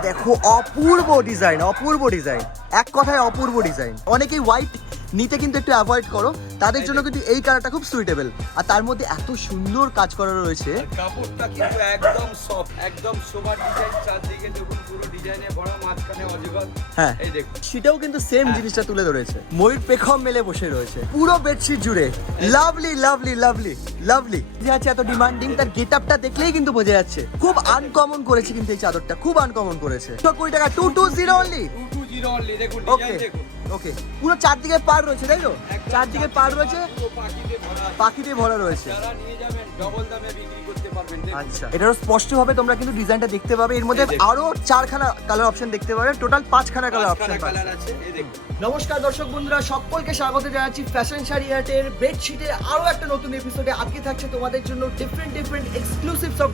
দেখো অপূর্ব ডিজাইন, অপূর্ব ডিজাইন, এক কথায় অপূর্ব ডিজাইন। অনেকেই হোয়াইট নিতে কিন্তু একটু অ্যাভয়েড করো, তাদের জন্য কিন্তু এই কালারটা খুব সুইটেবল। আর তার মধ্যে এত সুন্দর কাজ করা রয়েছে, কাপড়টা কিন্তু একদম সফট, একদম সোবার ডিজাইন, চারদিকে দেখুন পুরো ডিজাইনে ভরা, মাঝখানে অজগর। হ্যাঁ এই দেখুন, সেটাও কিন্তু সেম জিনিসটা তুলে ধরেছে। ময়ূর পেখম মেলে বসে রয়েছে পুরো বেডশিট জুড়ে। লাভলি লাভলি লাভলি লাভলি যে আছে এত ডিমান্ডিং, তার গেটআপটা দেখলেই কিন্তু বোঝা যাচ্ছে। খুব আনকমন করেছে কিন্তু এই চাদরটা, খুব আনকমন করেছে। 20 টাকা 220 অনলি। 220 অনলি। দেখুন ওকে ডিজাইন দেখুন, ওকে, পুরো চারদিকে পার রয়েছে তাই তো? চারদিকে পার রয়েছে, পুরো পাখিতে ভরা। পাখি দিয়ে ভরা রয়েছে। যারা নিয়ে যাবেন ডবল দামে বিক্রি করতে পারবেন। দেখুন। আচ্ছা, এটারও স্পষ্টভাবে তোমরা কিন্তু ডিজাইনটা দেখতে পাবে। এর মধ্যে এই দেখুন। আরো 4খানা কালার অপশন দেখতে পাবে, টোটাল 5খানা কালার অপশন পাঁচখানা পাবে। কালার আছে। এই দেখুন, নমস্কার দর্শক বন্ধুরা, সকলকে স্বাগত জানাচ্ছি ফ্যাশন শাড়ি হাটের বেডশিটের আরো একটা নতুন এপিসোডে। আজকে থাকছে তোমাদের জন্য ডিফারেন্ট এক্সক্লুসিভস অফ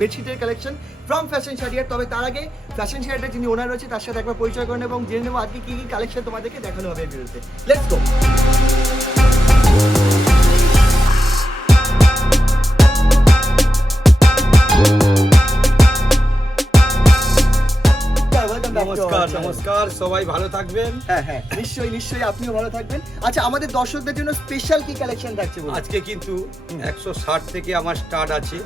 বেডশিটের collection from Fashion Sari Haat. তবে তার আগে ফ্যাশন শাড়ি হাটের যিনি ওনার রয়েছে তার সাথে একবার পরিচয় করেন এবং জেনে নেবো আজকে কি কি কালেকশন তোমাদেরকে দেখানো হবে এই ভিডিওতে। Let's go. নমস্কার নমস্কার, সবাই ভালো থাকবেন। হ্যাঁ হ্যাঁ, নিশ্চয়ই নিশ্চয়ই, আপনিও ভালো থাকবেন। আচ্ছা, আমাদের দর্শকদের জন্য স্পেশাল কি কালেকশন থাকছে বলুন? আজকে কিন্তু 160 থেকে আমার স্টার্ট আছে,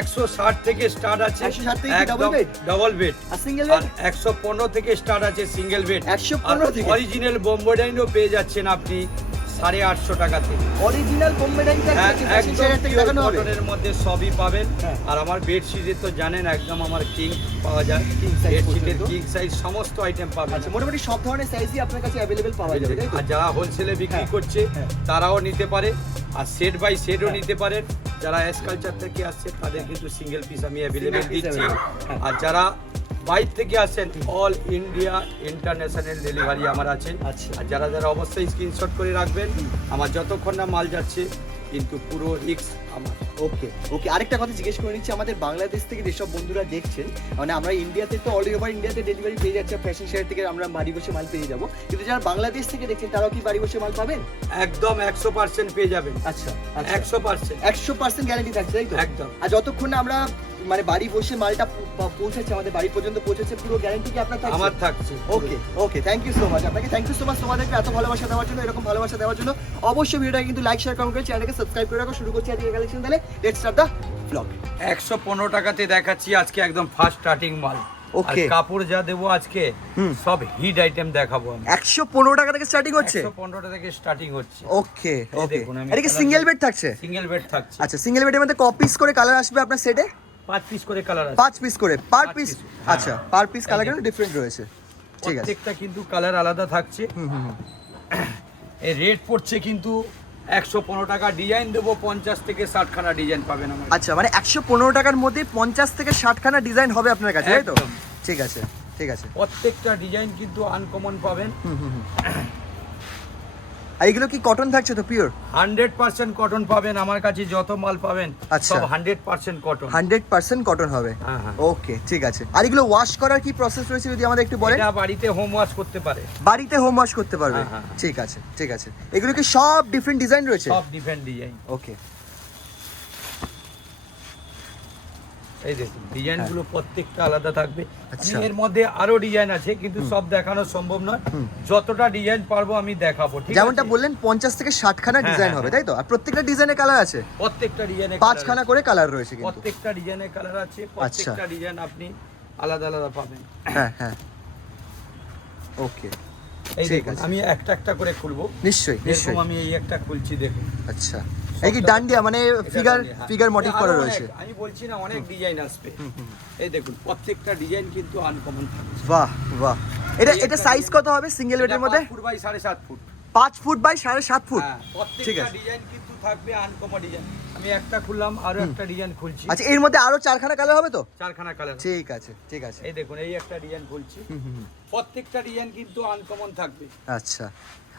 160 থেকে স্টার্ট আছে 160 থেকে কি double bed? Double bed. আর সিঙ্গেল আর 115 থেকে স্টার্ট আছে সিঙ্গেল বেড। 115 থেকে? অরিজিনাল বোম্বে ডাইনও পেয়ে যাচ্ছেন আপনি 850 টাকা থেকে। অরিজিনাল বোম্বে ডাইন থাকছে ফ্যাশন শাড়ি হাট থেকে দেখানো হবে। কটনের মধ্যে সবই পাবেন। হ্যাঁ। আর আমার বেডশিটে তো জানেন একদম আমার কিং পাওয়া যায়, King size বেডশিটের পর্যন্ত? কিং সাইজ সমস্ত আইটেম পাবেন। আচ্ছা, মোটামুটি সব ধরনের সাইজই আপনার কাছে অ্যাভেলেবেল পাওয়া যাবে তাই তো? আর যারা হোলসেলে বিক্রি হ্যাঁ, করছে হ্যাঁ। তারাও নিতে পারে, আর সেট বাই সেটও হ্যাঁ। নিতে পারেন। যারা এসকালচার থেকে আসছে তাদের কিন্তু সিঙ্গেল পিস আমি অ্যাভেলেবেল Single piece দিচ্ছি। available, হ্যাঁ। আর যারা বাইরে থেকে আসেন অল ইন্ডিয়া ইন্টারন্যাশনাল ডেলিভারি আমার আছে। আচ্ছা। আর যারা যারা অবশ্যই স্ক্রিনশট করে রাখবেন, আমার যতক্ষণ না মাল যাচ্ছে কিন্তু পুরো রিস্ক আমার। ওকে ওকে, আরেকটা কথা জিজ্ঞেস করে নিচ্ছি, আমাদের বাংলাদেশ থেকে যেসব বন্ধুরা দেখছেন, মানে আমরা ইন্ডিয়াতে তো অল ওভার ইন্ডিয়াতে ডেলিভারি পেয়ে যাচ্ছে, ফ্যাশন শাড়ি থেকে আমরা বাড়ি বসে মাল পেয়ে যাবো, কিন্তু যারা বাংলাদেশ থেকে দেখছেন তারাও কি বাড়ি বসে মাল পাবেন? একদম 100% পেয়ে যাবেন। আচ্ছা, 100%। 100% গ্যারান্টি থাকছে তাই তো? একদম। আর যতক্ষণ না আমরা মানে বাড়ি বসে মালটা পৌঁছাচ্ছে, আমাদের বাড়ি পর্যন্ত পৌঁছেছে, পুরো গ্যারান্টি কি আপনার থাকছে? আমার থাকছে। ওকে ওকে, থ্যাংক ইউ সো মাচ। আপনাকে থ্যাংক ইউ সো মাচ তোমাদেরকে এত ভালোবাসা দেওয়ার জন্য, এরকম ভালোবাসা দেওয়ার জন্য। অবশ্যই ভিডিওটা কিন্তু লাইক শেয়ার কমেন্ট করে চ্যানেলকে সাবস্ক্রাইব করে রাখো। শুরু করছি আজকে কালেকশন, তাহলে লেটস স্টার্ট দ্য ব্লগ। 115 টাকাতে দেখাচ্ছি আজকে একদম ফার্স্ট স্টার্টিং মাল। Okay. আর কাপড় যা দেবো আজকে সব হিট আইটেম দেখাবো আমি। 115 টাকা থেকে স্টার্টিং হচ্ছে? 115 টাকা থেকে স্টার্টিং হচ্ছে। ওকে এই ওকে, দেখুন, আমি এটা কি colour সিঙ্গেল বেড থাকছে? সিঙ্গেল বেড থাকছে। আচ্ছা, সিঙ্গেল বেডের মধ্যে ক পিস করে কালার আসবে আপনার সেটে? 5 পিস করে কালার আছে। 5 পিস করে পার 5 পিস? piece, হ্যাঁ। আচ্ছা, পার পিস কালার এই কিন্তু ডিফারেন্ট রয়েছে, ঠিক আছে। প্রত্যেকটা কিন্তু কালার আলাদা থাকছে। এই রেট পড়ছে কিন্তু 115 টাকা। ডিজাইন দেবো 50 থেকে 60 খানা ডিজাইন পাবেন আমার। আচ্ছা, মানে 115 টাকার মধ্যে 50 থেকে 60 খানা ডিজাইন হবে আপনার কাছে তাই তো? একদম। ঠিক আছে ঠিক আছে। প্রত্যেকটা ডিজাইন কিন্তু আনকমন পাবেন। আর এগুলো কি কটন থাকছে তো, পিওর? 100% কটন পাবেন আমার কাছে, যত মাল পাবেন আচ্ছা। সব 100% কটন। 100% কটন হবে। হ্যাঁ, হ্যাঁ। ওকে, ঠিক আছে। আর এগুলো ওয়াশ করার কি প্রসেস রয়েছে যদি আমাদের একটু বলেন? এটা বাড়িতে হোম ওয়াশ করতে পারে। বাড়িতে হোম ওয়াশ করতে পারবে? হ্যাঁ, হ্যাঁ। ঠিক আছে ঠিক আছে। এগুলো কি সব ডিফারেন্ট ডিজাইন রয়েছে? সব ডিফারেন্ট ডিজাইন। ওকে, এই দেখুন ডিজাইনগুলো প্রত্যেকটা আলাদা থাকবে। আচ্ছা। এর মধ্যে আরো ডিজাইন আছে কিন্তু সব দেখানো সম্ভব নয়। যতটা ডিজাইন পারবো আমি দেখাবো, ঠিক আছে? যেমনটা বললেন 50 থেকে 60 খানা হ্যাঁ, ডিজাইন হ্যাঁ, হবে তাই তো? আর প্রত্যেকটা ডিজাইনের কালার আছে? প্রত্যেকটা ডিজাইনে 5 খানা করে কালার রয়েছে কিন্তু। প্রত্যেকটা ডিজাইনের কালার আছে। প্রত্যেকটা ডিজাইন আপনি আলাদা আলাদা পাবেন। হ্যাঁ হ্যাঁ, ওকে, এই ঠিক দেখুন আছে। আমি একটা একটা করে খুলবো। নিশ্চয়ই এরকম নিশ্চয়ই। আমি এই একটা খুলছি দেখুন। আচ্ছা, এই কি ডান্ডিয়া মানে ফিগার হ্যাঁ। ফিগার মোটিভ করা আরো রয়েছে? অনেক, আমি বলছি না অনেক ডিজাইন আসবে। এই দেখুন প্রত্যেকটা ডিজাইন কিন্তু আনকমন থাকছে। বাহ বাহ। এটা এই এটা একটা সাইজ ডিজাইন- কত হবে সিঙ্গেল বেডের মধ্যে? 5 foot by 7.5 foot. 5 foot by 7.5 foot? হ্যাঁ, ঠিক প্রত্যেকটা আছে। ডিজাইন কিন্তু থাকবে আনকমন ডিজাইন। আমি একটা খুললাম, আরো একটা ডিজাইন খুলছি। আচ্ছা, এর মধ্যে আরো 4 খানা কালার হবে তো? 4 খানা কালার। ঠিক আছে ঠিক আছে। এই দেখুন এই একটা ডিজাইন খুলছি। প্রত্যেকটা ডিজাইন কিন্তু আনকমন থাকবে। আচ্ছা,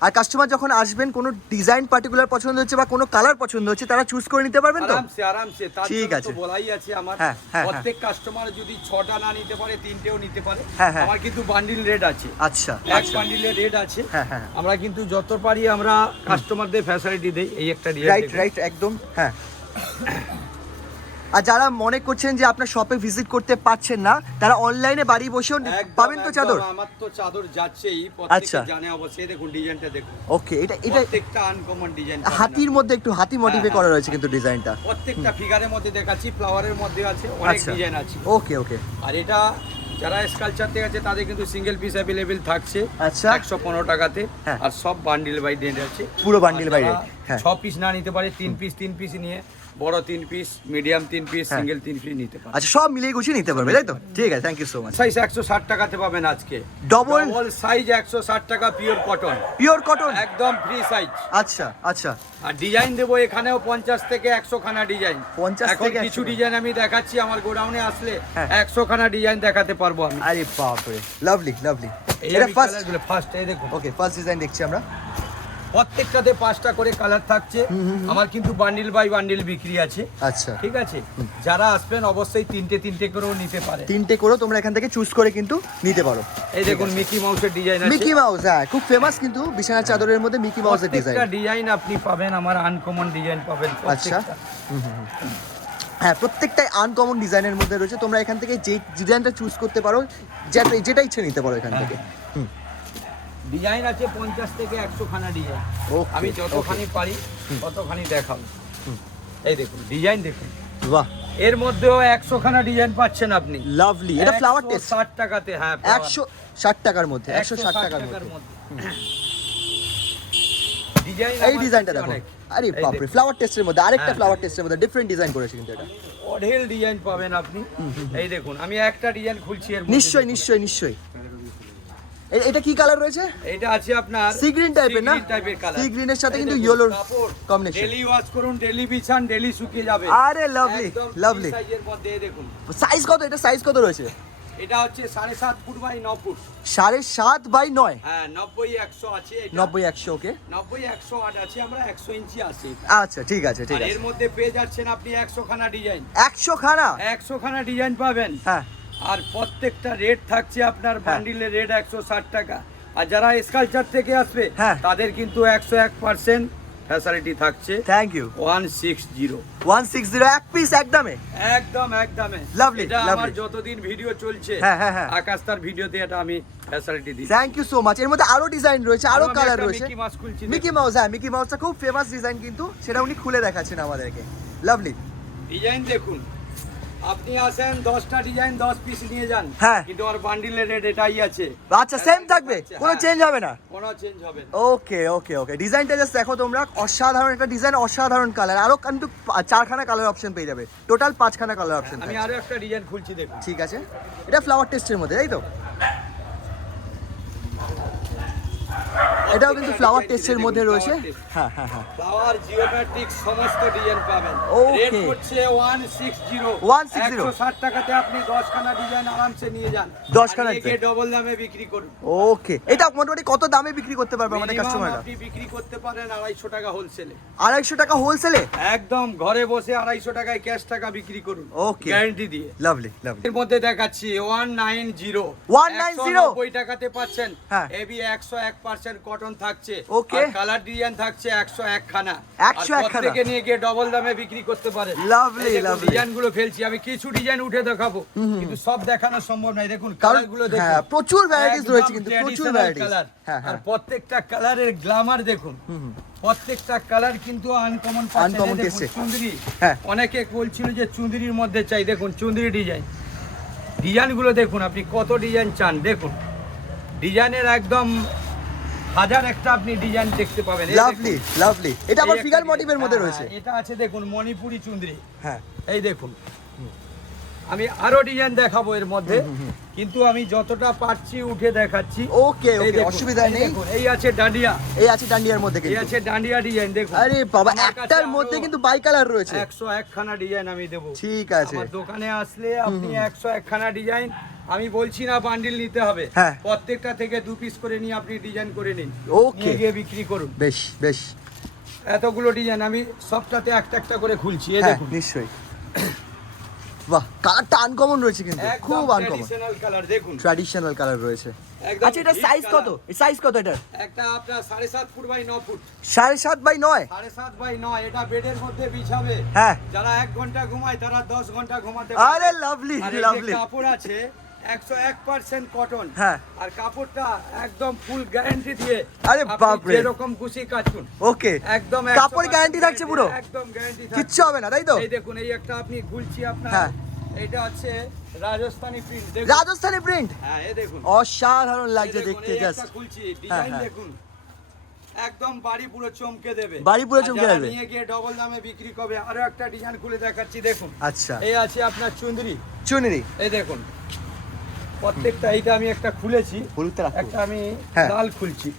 আর কাস্টমার যখন আসবেন কোনো ডিজাইন পার্টিকুলার পছন্দ হচ্ছে বা কোনো কালার পছন্দ হচ্ছে, তারা চুজ করে নিতে পারবেন তো? আরামসে আরামসে। তার ঠিক জন্য আছে। তো বলাই আছে আমার। হ্যাঁ, হ্যাঁ, প্রত্যেক কাস্টমার যদি 6টা না নিতে পারে 3টেও নিতে পারে। হ্যাঁ, হ্যাঁ। আমার কিন্তু বান্ডিল রেট আছে। আচ্ছা এক আচ্ছা, বান্ডিলের রেট আছে। হ্যাঁ, হ্যাঁ। আমরা কিন্তু যত পারি আমরা কাস্টমারদের ফ্যাসিলিটি দেই। এই একটা ডিজাইন রাইট রাইট, একদম, হ্যাঁ। আর যারা মনে করছেন যে আপনার শপে ভিজিট করতে পারছেন না, তারা অনলাইনে বাড়ি বসেও পাবেন তো চাদর? আমার তো চাদর যাচ্ছেই, আচ্ছা। প্রত্যেকটা জানে অবশ্যই। দেখুন ডিজাইনটা দেখুন। ওকে, এটা প্রত্যেকটা আনকমন ডিজাইন। হাতির মধ্যে একটু হাতি মোটিভে করা রয়েছে কিন্তু ডিজাইনটা। প্রত্যেকটা ফিগারের মধ্যে দেখাচ্ছি, ফ্লাওয়ারের মধ্যে আছে, অনেক ডিজাইন আছে। ওকে ওকে। আর এটা যারা স্কালচার থেকে আছে তাদের কিন্তু সিঙ্গেল পিস অ্যাভেলেবেল থাকছে। আচ্ছা। 115 টাকাতে। আর সব বান্ডিল বাই রেট আছে, পুরো বান্ডিল বাই রেট। হ্যাঁ, 6 পিস না নিতে পারে 3 পিস নিয়ে, বড় 3 piece, medium 3 piece, single 3 piece নিতে পারে। আচ্ছা, সব মিলিয়ে গুছিয়ে নিতে পারবে, তাই তো? ঠিক আছে, thank you so much. Size 160 টাকাতে পাবেন আজকে। ডবল সাইজ 160 টাকা, পিওর কটন। পিওর কটন, একদম ফ্রি সাইজ। আচ্ছা আচ্ছা। আর ডিজাইন দেবো এখানেও 50 থেকে 100 খানা ডিজাইন। 50 এখন থেকে 100 কিছু ডিজাইন আমি দেখাচ্ছি, আমার গোডাউনে আসলে হ্যাঁ। 100 খানা ডিজাইন দেখাতে পারবো আমি। আরে বাপ রে, লাভলি লাভলি। এই এটা আমি ফার্স্ট, কালারগুলো ফার্স্ট এই দেখুন। ওকে, ফার্স্ট ডিজাইন দেখছি আমরা। প্রত্যেকটাতে 5টা করে কালার থাকছে। আমার কিন্তু বান্ডিল বাই বান্ডিল বিক্রি আছে। আচ্ছা, ঠিক আছে, যারা আসবেন অবশ্যই তিনটে করেও নিতে পারে। 3টে করেও তোমরা এখান থেকে চুজ করে কিন্তু নিতে পারো। এই দেখুন মিকি মাউসের ডিজাইন আছে। মিকি মাউস, হ্যাঁ, খুব ফেমাস কিন্তু বিছানার চাদরের মধ্যে মিকি মাউসের ডিজাইন। প্রত্যেকটা ডিজাইন আপনি পাবেন, আমার আনকমন ডিজাইন পাবেন। আচ্ছা। প্রত্যেকটা। হ্যাঁ, প্রত্যেকটাই আনকমন ডিজাইনের মধ্যে রয়েছে। তোমরা এখান থেকে যে ডিজাইনটা চুজ করতে পারো, যেটা ইচ্ছে নিতে পারো এখান থেকে। ডিজাইন আছে 50 থেকে 100 খানা ডিজাইন। Okay, আমি যতখানি পারি ততখানি দেখাবো। এই দেখুন ডিজাইন দেখুন। বাহ, এর মধ্যেও 100 খানা ডিজাইন পাচ্ছেন আপনি। লাভলি। এটা ফ্লাওয়ার টেস্ট 160 টাকাতে। হ্যাঁ, 160 টাকার মধ্যে, 160 টাকার মধ্যে। ডিজাইন এই ডিজাইনটা দেখো, আরে বাপ রে, ফ্লাওয়ার টেস্টের মধ্যে আরেকটা ফ্লাওয়ার টেস্টের মধ্যে ডিফারেন্ট ডিজাইন করেছে কিন্তু এটা। অঢেল ডিজাইন পাবেন আপনি। এই দেখুন আমি একটা ডিজাইন খুলছি এর মধ্যে। নিশ্চয়ই নিশ্চয়ই নিশ্চয়ই। এটা কি কালার রয়েছে? এটা আছে আপনার সি গ্রিন টাইপের না? টাইপের কালার। সি গ্রিনের সাথে কিন্তু ইয়েলোর কম্বিনেশন। ডেলি ওয়াশ করুন, ডেলি বিছান, ডেলি শুকিয়ে যাবে। আরে লাভলি লাভলি। সাইজের মধ্যে এই দেখুন। সাইজ কত? এটা সাইজ কত রয়েছে? এটা হচ্ছে 7.5 ফুট বাই 9 ফুট। 7.5 বাই 9। হ্যাঁ, 90-100 আছে এটা। 90-100, ওকে। 90-108 আছে, আমরা 100 ইঞ্চি আছে। আচ্ছা, ঠিক আছে ঠিক আর আছে। এর মধ্যে পেয়ে যাচ্ছেন আপনি 100 খানা ডিজাইন। 100 খানা? 100 খানা ডিজাইন পাবেন। হ্যাঁ। আর প্রত্যেকটা রেট থাকছে আপনার বান্ডিলের রেট 160 টাকা। আর যারা স্কালচার থেকে আসবে হ্যাঁ, তাদের কিন্তু 101% ফ্যাসিলিটি থাকছে। Thank you. 160 160 এক পিস একদমে? একদমে। লাভলি এটা আমার লাভলি। যতদিন ভিডিও চলছে, হ্যাঁ হ্যাঁ হ্যাঁ, আকাশ তার ভিডিওতে এটা আমি ফ্যাসিলিটি দিই। Thank you so much. এর মধ্যে আরো ডিজাইন রয়েছে, আরো আমি কালার একটা রয়েছে। মিকি মাউস খুলছি। মিকি মাউস, হ্যাঁ, মিকি মাউসটা খুব ফেমাস ডিজাইন কিন্তু, সেটা উনি খুলে দেখাচ্ছেন আমাদেরকে। লাভলি ডিজাইন দেখুন। আপনি আসেন 10টা ডিজাইন 10 পিস নিয়ে যান, হ্যাঁ, কিন্তু আর বান্ডিলের রেট এটাই আছে। আচ্ছা, সেম থাকবে, কোনো চেঞ্জ হবে না? কোনো চেঞ্জ হবে না। ওকে ওকে ওকে। ডিজাইনটা জাস্ট দেখো তোমরা, অসাধারণ একটা ডিজাইন, অসাধারণ কালার। আরো কিন্তু 4খানা কালার অপশন পেয়ে যাবে, টোটাল 5খানা কালার অপশন। আমি আরো একটা ডিজাইন খুলছি দেখুন। ঠিক আছে, এটা ফ্লাওয়ার টেস্টের মধ্যে, তাই তো? এটাও কিন্তু ফ্লাওয়ার টেস্টের মধ্যে রয়েছে। হ্যাঁ হ্যাঁ হ্যাঁ, ফ্লাওয়ার জিওমেট্রিক সমস্ত ডিজাইন পাবেন। Okay. রেট হচ্ছে 160। 160 টাকাতে আপনি 10 খানা ডিজাইন আরামসে নিয়ে যান। 10 খানা একে ডবল দামে বিক্রি করুন। ওকে। এটা মোটামুটি কত দামে বিক্রি করতে পারবে আমাদের Minimum কাস্টমাররা? আপনি বিক্রি করতে পারেন 250 টাকা হোলসেলে। 250 টাকা হোলসেলে? একদম ঘরে বসে 250 টাকায় ক্যাশ টাকা বিক্রি করুন। ওকে, গ্যারান্টি দিয়ে। Lovely lovely. এর মধ্যে দেখাচ্ছি 190। 190 টাকাতে পাচ্ছেন। হ্যাঁ, এবি 101% কটন থাকছে। ওকে। কালার ডিজাইন থাকছে 101 খানা। 101 খানা থেকে নিয়ে গিয়ে ডবল দামে বিক্রি করতে পারেন। Lovely lovely. ডিজাইন গুলো ফেলছি আমি, কিছু ডিজাইন উঠে দেখাবো কিন্তু সব দেখানো সম্ভব নয়। দেখুন কালার গুলো দেখুন। হ্যাঁ, প্রচুর ভ্যারাইটিস রয়েছে কিন্তু, প্রচুর traditional ভ্যারাইটিস। কালার। হ্যাঁ আর হ্যাঁ, প্রত্যেকটা কালারের গ্ল্যামার দেখুন। প্রত্যেকটা কালার কিন্তু আনকমন Uncommon taste। চুন্দ্রি। হ্যাঁ, অনেকে বলছিল যে চুন্দ্রির মধ্যে চাই, দেখুন চুন্দ্রি ডিজাইন। ডিজাইনগুলো দেখুন, আপনি কত ডিজাইন চান দেখুন। ডিজাইনের একদম হাজার একটা আপনি ডিজাইন দেখতে পাবেন। Lovely lovely. এটা আবার ফিগার মোটিভের মধ্যে রয়েছে। এটা আছে দেখুন মণিপুরি চুন্দ্রি। হ্যাঁ, এই দেখুন, আমি আরো ডিজাইন দেখাবো এর মধ্যে, কিন্তু আমি যতটা পারছি উঠে দেখাচ্ছি। ওকে এই ওকে, দেখুন, অসুবিধা এই নেই। দেখুন, এই আছে ডান্ডিয়া। এই আছে ডান্ডিয়ার মধ্যে এই কিন্তু। আছে ডান্ডিয়া ডিজাইন দেখুন। আরে বাবা, আমার কাছে একটার আরো মধ্যে কিন্তু বাই কালার রয়েছে। 101 খানা ডিজাইন আমি দেবো। ঠিক আছে। আমার দোকানে আসলে আপনি 101 খানা ডিজাইন, আমি বলছি না বান্ডিল নিতে হবে। হ্যাঁ, প্রত্যেকটা থেকে 2 পিস করে নিয়ে আপনি ডিজাইন করে নিন। ওকে, নিয়ে গিয়ে বিক্রি করুন। বেশ বেশ। এতগুলো ডিজাইন আমি সবটাতে একটা একটা করে খুলছি। এই হ্যাঁ, দেখুন নিশ্চয়ই। বাহ, কালারটা আনকমন রয়েছে কিন্তু, একদম খুব আনকমন, ট্র্যাডিশনাল কালার দেখুন, ট্র্যাডিশনাল কালার রয়েছে। একদম আচ্ছা, এটা deep সাইজ কত? color। সাইজ কত এটার? একটা আপনার 7.5 foot by 9 foot. 7.5 by 9? 7.5 by 9, এটা বেডের মধ্যে বিছাবে। হ্যাঁ। যারা 1 ঘন্টা ঘুমায় তারা 10 ঘন্টা ঘুমাতে আরে লাভলি, আর এই যে লাভলি। কাপড় আছে 101% কটন। হ্যাঁ। আর কাপড়টা একদম ফুল গ্যারান্টি দিয়ে, আরে আপনি বাপরে। যেরকম খুশি কাচুন, ওকে, একদম কাপড় গ্যারান্টি থাকছে পুরো? একদম গ্যারান্টি কিচ্ছু হবে না, তাই তো? এই দেখুন, এই একটা আপনি খুলছি আপনার, হ্যাঁ। এটা হচ্ছে রাজস্থানি প্রিন্ট। রাজস্থানি প্রিন্ট, হ্যাঁ, এই দেখুন, অসাধারণ লাগছে এই দেখুন, দেখতে, এই জাস্ট একটা খুলছি, ডিজাইন হ্যাঁ। দেখুন, একদম বাড়ি পুরো চমকে দেবে। বাড়ি পুরো আর চমকে যারা দেবে। নিয়ে গিয়ে ডবল দামে বিক্রি করবে। আরো একটা ডিজাইন খুলে দেখাচ্ছি, দেখুন। আচ্ছা, এই আছে আপনার চুনরি, চুনরি, এই দেখুন প্রত্যেকটা। এইটা আমি একটা খুলেছি, হলুদটা রাখো। একটা আমি হ্যাঁ। লাল খুলছি,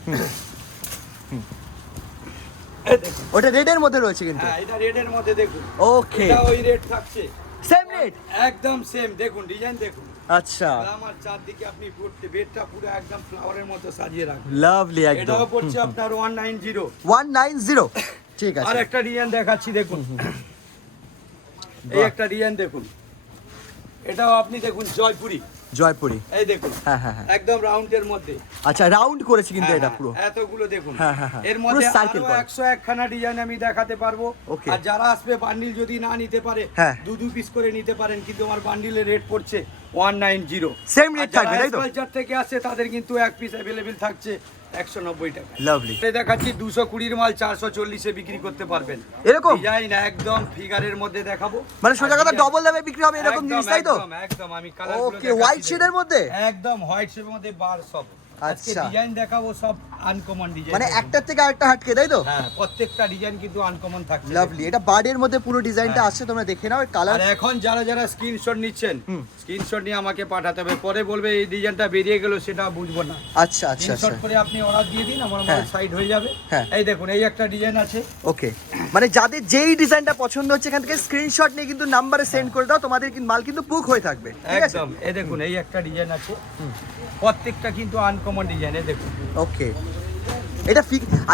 এই দেখুন। ওটা রেডের মধ্যে রয়েছে কিন্তু। হ্যাঁ, এটা রেডের মধ্যে দেখুন। ওকে, এটা ওই রেড থাকছে, সেম রেট? একদম সেম। দেখুন ডিজাইন দেখুন, আচ্ছা, আমার চারদিকে আপনি পড়তে বেডটা পুরো একদম ফ্লাওয়ারের মতো সাজিয়ে রাখুন। লাভলি একদম। এটাও পড়ছে আপনার 190। 190, ঠিক আর আছে। একটা ডিজাইন দেখাচ্ছি, দেখুন। এই একটা ডিজাইন দেখুন, এটাও আপনি দেখুন জয়পুরি, জয়পুরি, এই দেখুন, হ্যাঁ হ্যাঁ হ্যাঁ। একদম রাউন্ডের মধ্যে। আচ্ছা, রাউন্ড করেছে কিন্তু হ্যাঁ, এটা হ্যাঁ, পুরো। এতগুলো দেখুন। হ্যাঁ, হ্যাঁ, হ্যাঁ। এর পুরো মধ্যে circle আরো করা। 101 খানা ডিজাইন আমি দেখাতে পারবো। Okay. আর যারা আসবে বান্ডিল যদি না নিতে পারে, হ্যাঁ। দু পিস করে নিতে পারেন, কিন্তু আমার বান্ডিলের রেট পড়ছে 190। Same rate থাকবে, তাই তো? কালচার থেকে আসে তাদের কিন্তু এক পিস অ্যাভেলেবেল থাকছে 190 টাকা। লাভলি। এটা দেখাচ্ছি 220 মাল 440 এ বিক্রি করতে পারবেন। এরকম? ডিজাইন একদম ফিগারের মধ্যে দেখাবো। মানে সোজা কথা আর ডবল দামে বিক্রি হবে এরকম একদম, জিনিস, তাই তো? একদম, একদম। আমি কালারগুলো ওকে, হোয়াইট শেডের মধ্যে? একদম হোয়াইট শেডের মধ্যে বার সব। আজকে আচ্ছা। ডিজাইন দেখাবো সব আনকমন ডিজাইন। মানে একটার থেকে আরেকটা হাটকে, তাই তো? হ্যাঁ, প্রত্যেকটা ডিজাইন কিন্তু আনকমন থাকছে। লাভলি। এটা বার্ডের মধ্যে পুরো ডিজাইনটা হ্যাঁ। আসছে, তোমরা দেখে নাও। কালার আর এখন যারা যারা স্ক্রিনশট নিচ্ছেন, হুম। স্ক্রিনশট নিয়ে আমাকে পাঠাতে হবে। পরে বলবে এই ডিজাইনটা বেরিয়ে গেল, সেটা বুঝবো না। আচ্ছা আচ্ছা আচ্ছা, স্ক্রিনশট করে আপনি অর্ডার দিয়ে দিন, আমার হ্যাঁ। সাইড হয়ে যাবে। হ্যাঁ। এই দেখুন, এই একটা ডিজাইন আছে। ওকে। মানে যাদের যেই ডিজাইনটা পছন্দ হচ্ছে এখান থেকে স্ক্রিনশট নিয়ে কিন্তু নাম্বারে সেন্ড করে দাও, তোমাদের কিন্তু মাল কিন্তু বুক হয়ে থাকবে, ঠিক আছে? একদম, এই দেখুন, এই একটা ডিজাইন আছে। প্রত্যেকটা কিন্তু আনকমন ডিজাইন, এই দেখুন। ওকে, এটা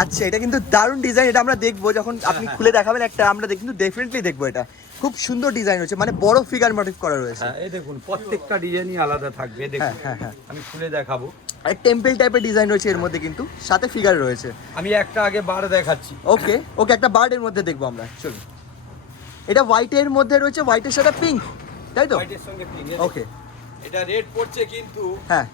আচ্ছা, এটা কিন্তু দারুণ ডিজাইন। এটা আমরা দেখবো যখন আপনি হ্যাঁ। খুলে দেখাবেন একটা, আমরা কিন্তু ডেফিনেটলি দেখবো। এটা খুব সুন্দর ডিজাইন হচ্ছে, মানে বড় ফিগার মোটিভ করা রয়েছে। হ্যাঁ, এই দেখুন, প্রত্যেকটা ডিজাইনই আলাদা থাকবে, হ্যাঁ দেখুন। হ্যাঁ হ্যাঁ। আমি খুলে দেখাবো। আর টেম্পল টাইপের ডিজাইন রয়েছে এর মধ্যে, কিন্তু সাথে ফিগার রয়েছে। আমি একটা আগে বার দেখাচ্ছি। ওকে ওকে, একটা বার্ডের মধ্যে দেখবো আমরা, চলুন। এটা হোয়াইটের মধ্যে রয়েছে, হোয়াইটের সাথে পিঙ্ক, তাই তো? হোয়াইটের সঙ্গে pink, এই ওকে, দেখুন। এটা রেট পড়ছে কিন্তু হ্যাঁ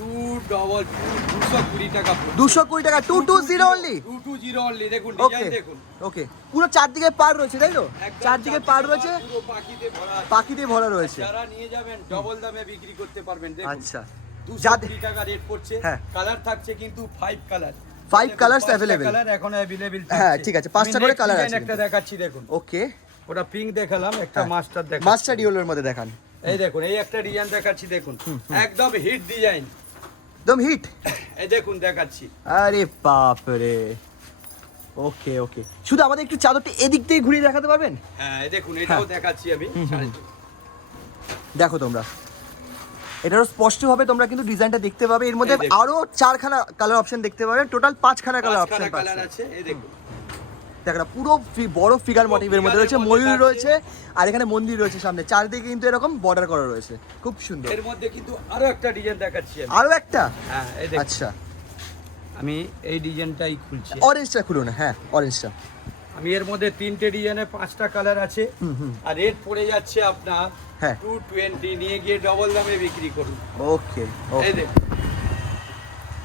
220 টাকা পড়ছে। 220 টাকা, 220 অনলি। 220 only, দেখুন ওকে ডিজাইন দেখুন। ওকে, পুরো চারদিকে পার রয়েছে, তাই তো? একদম চারদিকে পার রয়েছে, পুরো পাখিতে ভরা আছে। পাখি দিয়ে ভরা রয়েছে। যারা নিয়ে যাবেন ডবল দামে বিক্রি করতে পারবেন, দেখুন। আচ্ছা, 220 টাকা রেট পড়ছে। হ্যাঁ। কালার থাকছে কিন্তু 5 কালার। 5 colours available. কালার এখন অ্যাভেলেবেল থাকছে। হ্যাঁ, ঠিক আছে, 5টা করে কালার আছে একটা দেখাচ্ছি, দেখুন। ওকে, ওটা পিঙ্ক দেখালাম, একটা মাস্টার দেখাচ্ছি। মাস্টার ইয়েলোর মধ্যে দেখান। এই দেখুন, এই একটা ডিজাইন দেখাচ্ছি, দেখুন। একদম হিট ডিজাইন, একদম হিট। এই দেখুন দেখাচ্ছি। আরে বাপ রে। ওকে ওকে, শুধু আমাদের একটু চাদরটা এদিক থেকে ঘুরিয়ে দেখাতে পারবেন? হ্যাঁ, এই দেখুন, এটাও দেখাচ্ছি আমি। দেখো তোমরা, এটারও স্পষ্টভাবে তোমরা কিন্তু ডিজাইনটা দেখতে পাবে। এর মধ্যে এই দেখো। আরো 4খানা কালার অপশন দেখতে পাবে, টোটাল 5খানা কালার অপশন পাঁচখানা কালার পাচ্ছেন। আছে, এই দেখুন। দেখো না, পুরো বড় ফিগার মোটিভের মধ্যে রয়েছে, ফিগারের মধ্যে ময়ূর থাকছে। রয়েছে, আর এখানে মন্দির রয়েছে সামনে, চারদিকে কিন্তু এরকম বর্ডার করা রয়েছে, খুব সুন্দর। এর মধ্যে কিন্তু আরো একটা ডিজাইন দেখাচ্ছি আমি। আরো একটা, হ্যাঁ, এই দেখুন। আচ্ছা, আমি এই ডিজাইনটাই খুলছি। অরেঞ্জটা খুলুন। হ্যাঁ, অরেঞ্জটা। আমি এর মধ্যে 3টে ডিজাইনে 5টা কালার আছে। আর রেট পড়ে যাচ্ছে আপনার হ্যাঁ। 220, নিয়ে গিয়ে ডবল দামে বিক্রি করুন। ওকে এই ওকে, দেখুন,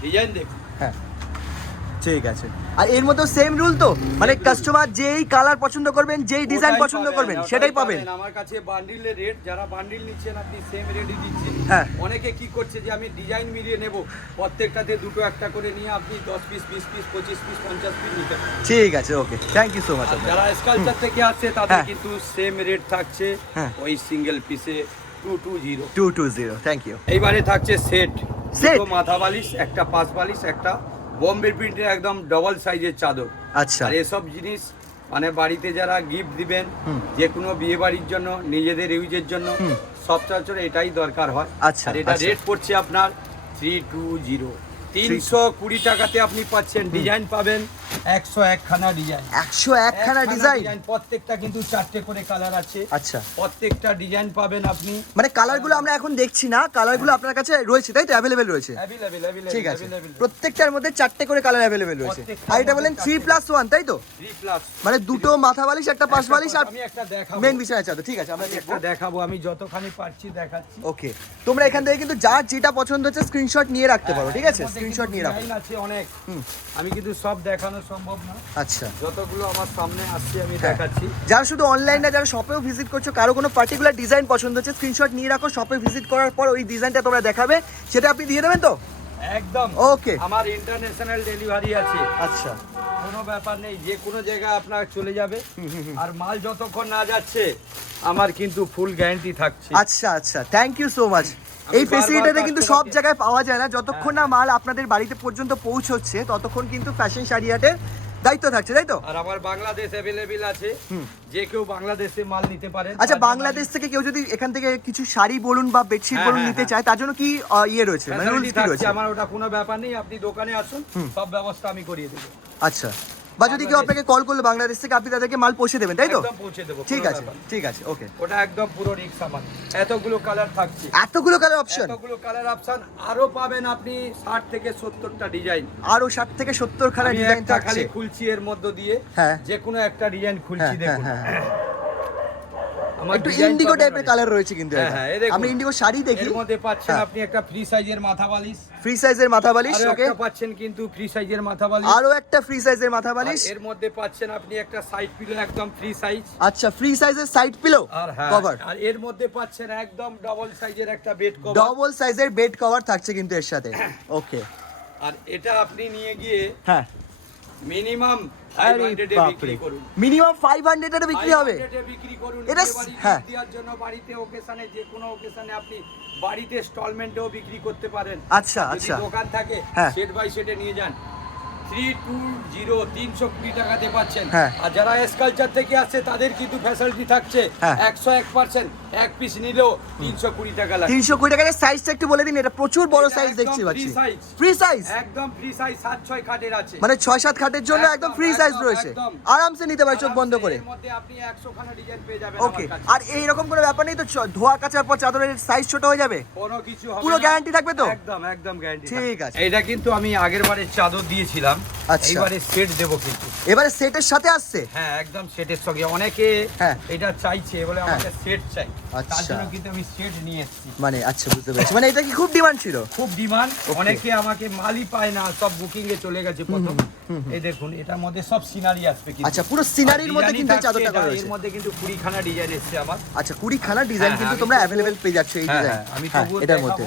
ডিজাইন দেখুন। হ্যাঁ ঠিক আছে। আর এর মধ্যে সেম রুল তো, মানে কাস্টমার যেই কালার পছন্দ করবেন, যেই ডিজাইন ওটাই পছন্দ পাবেন, করবেন, ওটাই সেটাই পাবেন। আমার কাছে বান্ডিলের রেট, যারা বান্ডিল নিচ্ছেন আপনি সেম রেটই দিচ্ছেন। হ্যাঁ। অনেকে কি করছে যে আমি ডিজাইন মিলিয়ে নেব, প্রত্যেকটাতে দুটো একটা করে নিয়ে আপনি 10 পিস, 20 পিস, 25 পিস, 50 পিস নিতে পারেন। ঠিক আছে, ওকে, থ্যাংক ইউ সো মাচ। আর যারা স্কালচার থেকে আসছে তাদের হ্যাঁ। কিন্তু সেম রেট থাকছে, হ্যাঁ। ওই সিঙ্গেল পিসে 220। 220, থ্যাংক ইউ। এইবারে থাকছে সেট, Set? দুটো মাথা বালিশ, একটা পাশ বালিশ, একটা বোম্বে প্রিন্টের একদম ডবল সাইজের চাদর। আচ্ছা, আর এসব জিনিস মানে বাড়িতে যারা গিফট দিবেন, হুম। যে কোনো বিয়ে বাড়ির জন্য, নিজেদের ইউজের জন্য সবচরাচর এটাই দরকার হয়। আচ্ছা, আর এটা আচ্ছা। রেট পড়ছে আপনার 320। 320 টাকাতে আপনি পাচ্ছেন। ডিজাইন পাবেন 101 খানা ডিজাইন। 101 খানা ডিজাইন। প্রত্যেকটা কিন্তু 4টে করে কালার আছে। আচ্ছা, প্রত্যেকটা ডিজাইন পাবেন আপনি। মানে কালারগুলো আমরা এখন দেখছি না, কালারগুলো আপনার কাছে রয়েছে তাই তো, অ্যাভেলেবেল রয়েছে? অ্যাভেলেবেল। ঠিক আছে, প্রত্যেকটার মধ্যে 4টে করে কালার অ্যাভেলেবেল রয়েছে। আর এটা বলেন 3+1 তাই তো? 3+। মানে দুটো মাথা বালিশ, একটা পাশ বালিশ আর আমি একটা দেখাবো, মেন বিছানা চাদর। ঠিক আছে, আমরা দেখবো। একটা দেখাবো, আমি যতখানি পারছি দেখাচ্ছি। ওকে, তোমরা এখান থেকে কিন্তু যার যেটা পছন্দ হচ্ছে স্ক্রিনশট নিয়ে রাখতে পারো। ঠিক আছে, স্ক্রিনশট নিয়ে রাখো। ডিজাইন আছে অনেক। আমি কিন্তু সব দেখানো সম্ভব না। আচ্ছা, যতগুলো আমার সামনে আসছে আমি দেখাচ্ছি। যারা শুধু অনলাইন না, যারা শপেও ভিজিট করছো, কারো কোনো পার্টিকুলার ডিজাইন পছন্দ হচ্ছে, স্ক্রিনশট নিয়ে রাখো। শপে ভিজিট করার পর ওই ডিজাইনটা তোমরা দেখাবে, সেটা আপনি দিয়ে দেবেন তো? একদম। ওকে, আমার ইন্টারন্যাশনাল ডেলিভারি আছে। আচ্ছা, কোনো ব্যাপার নেই, যে কোনো জায়গায় আপনার চলে যাবে। আর মাল যতক্ষণ না যাচ্ছে আমার কিন্তু ফুল গ্যারান্টি থাকছে। আচ্ছা আচ্ছা, থ্যাংক ইউ সো মাচ। এই ফেসিলিটিটা কিন্তু সব জায়গায় পাওয়া যায় না। যতক্ষণ না মাল আপনাদের বাড়িতে পর্যন্ত পৌঁছচ্ছে ততক্ষণ কিন্তু ফ্যাশন শাড়ি হাটের দায়িত্ব থাকছে, তাই তো? আর আমার বাংলাদেশ অ্যাভেলেবেল আছে, যে কেউ বাংলাদেশে মাল নিতে পারে। আচ্ছা, বাংলাদেশ থেকে কেউ যদি এখান থেকে কিছু শাড়ি বলুন বা বেডশিট বলুন নিতে চায়, তার জন্য কি ইয়ে রয়েছে, মানে রুলস কি রয়েছে? আমার ওটা কোনো ব্যাপার নেই, আপনি দোকানে আসুন, সব ব্যবস্থা আমি করিয়ে দেব। আচ্ছা, বা যদি কেউ আপনাকে কল করলো বাংলাদেশ থেকে, আপনি তাদেরকে মাল পৌঁছে দেবেন, তাই তো? একদম পৌঁছে দেব। ঠিক আছে, ঠিক আছে, ওকে। ওটা একদম পুরো রিস্ক আমার। এতগুলো কালার থাকছে, এতগুলো কালার অপশন, এতগুলো কালার অপশন। আরো পাবেন আপনি 60 থেকে 70টা ডিজাইন। আরো 60 থেকে 70 খানা আমি ডিজাইন একটা থাকছে। খালি খুলছি এর মধ্যে দিয়ে, হ্যাঁ, যে কোনো একটা ডিজাইন খুলছি, দেখুন। আমার একটু ডিজাইন ইন্ডিগো পাবেন টাইপের অনেক। কালার রয়েছে কিন্তু এটা। হ্যাঁ, এই দেখুন। আমরা ইন্ডিগো শাড়ি দেখি। এর মধ্যে পাচ্ছেন আপনি একটা ফ্রি সাইজের মাথা বালিশ। ফ্রি সাইজের মাথা বালিশ, আরো ওকে। একটা পাচ্ছেন কিন্তু ফ্রি সাইজের মাথা বালিশ। আরো একটা ফ্রি সাইজের মাথা বালিশ। আর এর মধ্যে পাচ্ছেন আপনি একটা সাইড পিলো, একদম ফ্রি সাইজ। আচ্ছা, ফ্রি সাইজের সাইড পিলো আর হ্যাঁ, কভার। আর এর মধ্যে পাচ্ছেন একদম ডবল সাইজের একটা বেড কভার। ডবল সাইজের বেড কভার থাকছে কিন্তু এর সাথে। ওকে, আর এটা আপনি নিয়ে গিয়ে হ্যাঁ, মিনিমাম আরে 500 এ বাপরে, বিক্রি করুন। মিনিমাম 500 এর বিক্রি হবে। 500 এ বিক্রি করুন। এটা- বিয়ে বাড়ি হ্যাঁ। দেওয়ার জন্য, বাড়িতে ওকেশনে, যে কোনো ওকেশনে আপনি বাড়িতে ইনস্টলমেন্টেও বিক্রি করতে পারেন। আচ্ছা যদি আচ্ছা, দোকান থাকে হ্যাঁ। সেট বাই সেটে নিয়ে যান। 320 টাকাতে পাচ্ছেন। হ্যাঁ। আর যারা স্কালচার থেকে আসছে তাদের কিন্তু ফ্যাসিলিটি থাকছে হ্যাঁ। 101%। এক পিস নিলেও 320 টাকা লাগে। 320 টাকার সাইজটা একটু বলে দিন। এটা প্রচুর বড় এটা সাইজ একদম দেখছি free পাচ্ছি। size। ফ্রি সাইজ, একদম ফ্রি সাইজ, 7-6 খাটের আছে। মানে 6-7 খাটের জন্য একদম ফ্রি সাইজ রয়েছে। একদম। আরামসে নিতে পারে চোখ বন্ধ করে। এর মধ্যে আপনি 100 খানা ডিজাইন পেয়ে যাবেন ওকে, আমার কাছে। আর এইরকম কোনো ব্যাপার নেই তো ধোয়া কাচার পর চাদরের সাইজ ছোট হয়ে যাবে? কোনো কিছু হবে পুরো না। গ্যারান্টি থাকবে তো? একদম একদম গ্যারান্টি। ঠিক আছে। এটা কিন্তু আমি আগের বারে চাদর দিয়েছিলাম, আচ্ছা। এইবারে সেট দেব কিন্তু। এবারে সেটের সাথে আসছে? হ্যাঁ, একদম সেটের সঙ্গে। অনেকে হ্যাঁ। এটা চাইছে, বলে আমাকে সেট চাই। আচ্ছা। তার জন্য কিন্তু আমি সেট নিয়ে এসেছি। মানে আচ্ছা, বুঝতে পেরেছি। মানে এটা কি খুব ডিমান্ড ছিল? খুব ডিমান্ড। Okay. অনেকে আমাকে মালই পায় না, সব বুকিং এ চলে গেছে প্রথম। এই দেখুন, এটার মধ্যে সব সিনারি আসবে কিন্তু। আচ্ছা, পুরো সিনারির মধ্যে ডিজাইনই কিন্তু এই থাকছে চাদরটা করা এটা। রয়েছে। এর মধ্যে কিন্তু 20 খানা ডিজাইন এসেছে আমার। আচ্ছা, 20 খানা ডিজাইন হ্যাঁ, কিন্তু আমি তোমরা তবুও- অ্যাভেলেবেল পেয়ে যাচ্ছ এই হ্যাঁ, ডিজাইন। হ্যাঁ, আমি হ্যাঁ, তবুও এটার দেখাবো। মধ্যে।